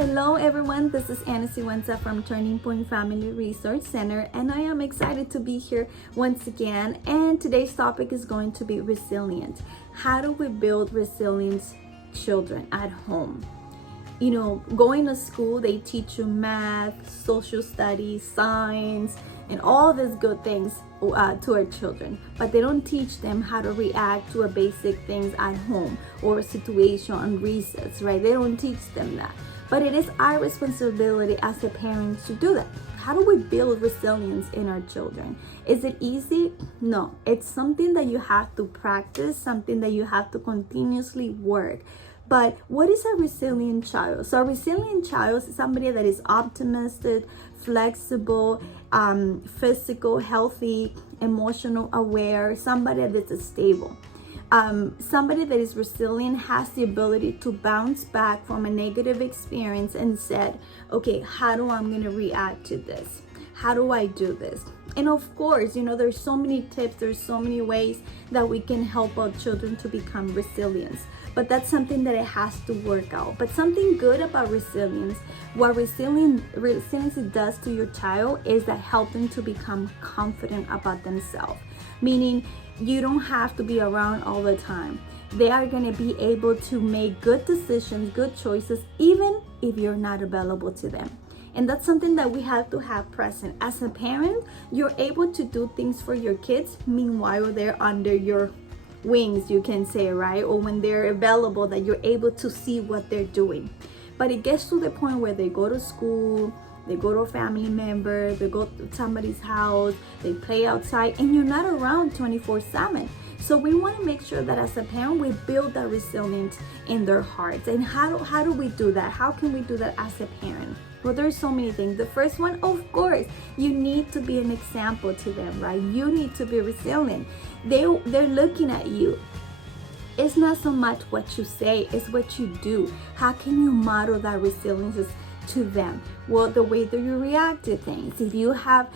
Hello everyone, this is Anna Siwenza from Turning Point Family Resource Center, and I am excited to be here once again. And today's topic is going to be resilience. How do we build resilient children at home? You know, going to school, they teach you math, social studies, science, and all these good things to our children, but they don't teach them how to react to a basic things at home or a situation on recess, right? They don't teach them that. But it is our responsibility as a parent to do that. How do we build resilience in our children? Is it easy? No, it's something that you have to practice, something that you have to continuously work. But what is a resilient child? So a resilient child is somebody that is optimistic, flexible, physical, healthy, emotional aware, somebody that is stable. Somebody that is resilient has the ability to bounce back from a negative experience and said, okay, how do I'm going to react to this? How do I do this? And of course, you know, there's so many tips, there's so many ways that we can help our children to become resilient. But that's something that it has to work out. But something good about resilience, what resilience does to your child is that help them to become confident about themselves. Meaning, you don't have to be around all the time. They are going to be able to make good decisions, good choices, even if you're not available to them. And that's something that we have to have present. As a parent, you're able to do things for your kids, meanwhile they're under your wings, you can say, right? Or when they're available, that you're able to see what they're doing. But it gets to the point where they go to school, they go to a family member, they go to somebody's house, they play outside, and you're not around 24/7. So we want to make sure that as a parent, we build that resilience in their hearts. And how do we do that? How can we do that as a parent? Well, there's so many things. The first one, of course, you need to be an example to them, right? You need to be resilient. They're looking at you. It's not so much what you say, it's what you do. How can you model that resilience to them? Well, the way that you react to things. If you have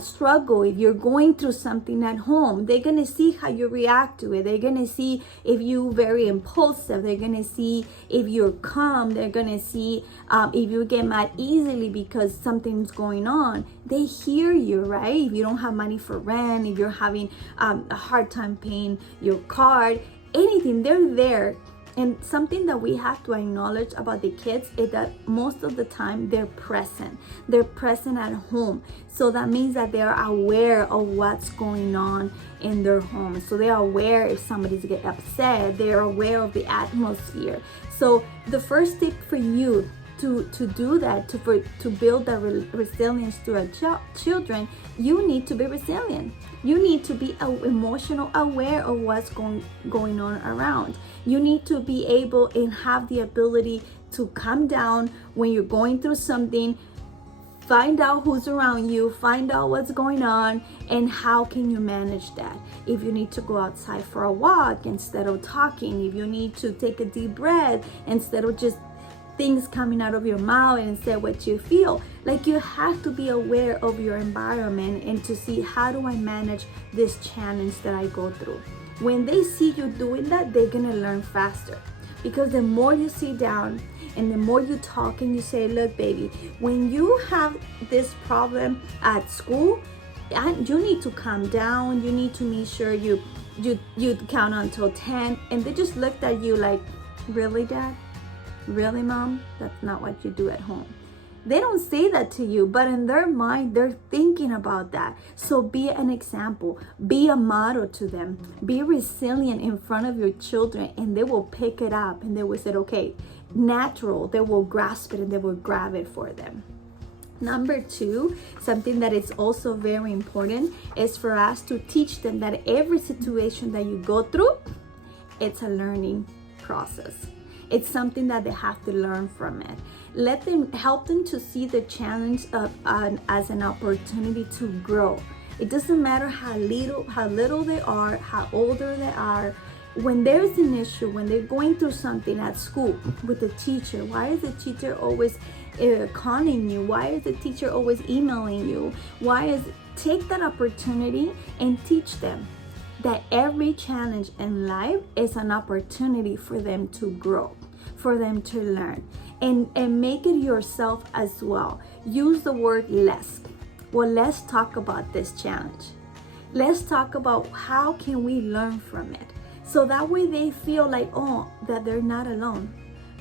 struggle, if you're going through something at home, they're going to see how you react to it. They're going to see if you're very impulsive. They're going to see if you're calm. They're going to see if you get mad easily because something's going on. They hear you, right? If you don't have money for rent, if you're having a hard time paying your card, anything, they're there. And something that we have to acknowledge about the kids is that most of the time they're present. They're present at home. So that means that they're aware of what's going on in their home. So they're aware if somebody's getting upset. They're aware of the atmosphere. So the first tip for you to do that, to build that resilience to our children, you need to be resilient. You need to be emotional aware of what's going on around. You need to be able and have the ability to calm down when you're going through something. Find out who's around you, find out what's going on, and how can you manage that. If you need to go outside for a walk instead of talking, if you need to take a deep breath instead of just things coming out of your mouth and say what you feel. Like, you have to be aware of your environment and to see, how do I manage this challenge that I go through? When they see you doing that, they're gonna learn faster. Because the more you sit down and the more you talk and you say, look, baby, when you have this problem at school, you need to calm down. You need to make sure you count until 10. And they just looked at you like, really, Dad? Really, Mom? That's not what you do at home. They don't say that to you, but in their mind, they're thinking about that. So be an example, be a model to them, be resilient in front of your children, and they will pick it up and they will say, okay, natural, they will grasp it and they will grab it for them. Number two, something that is also very important is for us to teach them that every situation that you go through, it's a learning process. It's something that they have to learn from it. Help them to see the challenge as an opportunity to grow. It doesn't matter how little they are, how older they are. When there's an issue, when they're going through something at school with the teacher, why is the teacher always calling you? Why is the teacher always emailing you? Take that opportunity and teach them that every challenge in life is an opportunity for them to grow, for them to learn. and make it yourself as well. Use the word let's. Well, let's talk about this challenge. Let's talk about how can we learn from it. So that way they feel like, oh, that they're not alone.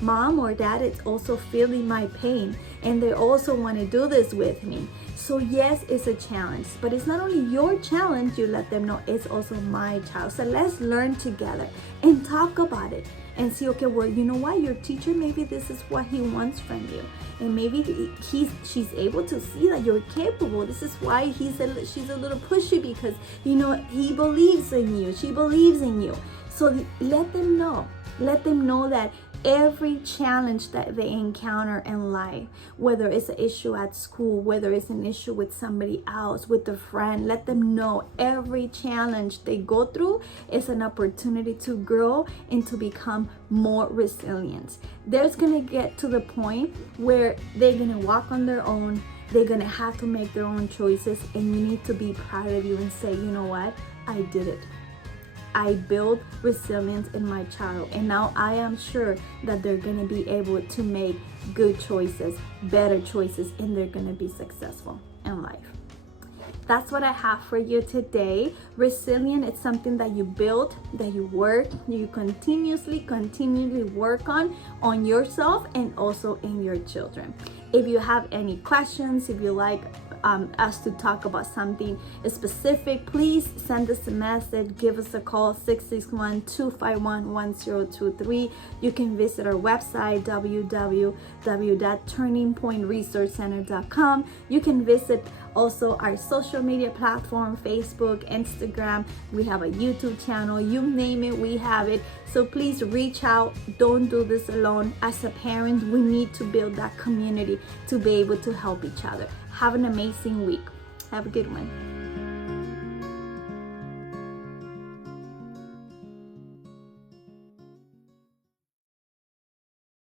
Mom or dad is also feeling my pain and they also want to do this with me. So yes, it's a challenge, but it's not only your challenge, you let them know it's also my child. So let's learn together and talk about it and see, okay, well, you know what, your teacher, maybe this is what he wants from you. And maybe she's able to see that you're capable. This is why she's a little pushy, because, you know, he believes in you, she believes in you. So let them know that every challenge that they encounter in life, whether it's an issue at school, whether it's an issue with somebody else, with a friend, let them know every challenge they go through is an opportunity to grow and to become more resilient. There's gonna get to the point where they're gonna walk on their own, they're gonna have to make their own choices, and you need to be proud of you and say, you know what, I did it. I built resilience in my child, and now I am sure that they're going to be able to make good choices, better choices, and they're going to be successful in life. That's what I have for you today. Resilient is something that you build, that you work, you continually work on yourself and also in your children. If you have any questions, if you like us to talk about something specific, please send us a message, give us a call, 661-251-1023. You can visit our website, www.turningpointresourcecenter.com. You can visit also our social media platform, Facebook, Instagram. We have a YouTube channel, you name it, we have it. So please reach out. Don't do this alone. As a parent, we need to build that community to be able to help each other. Have an amazing week. Have a good one.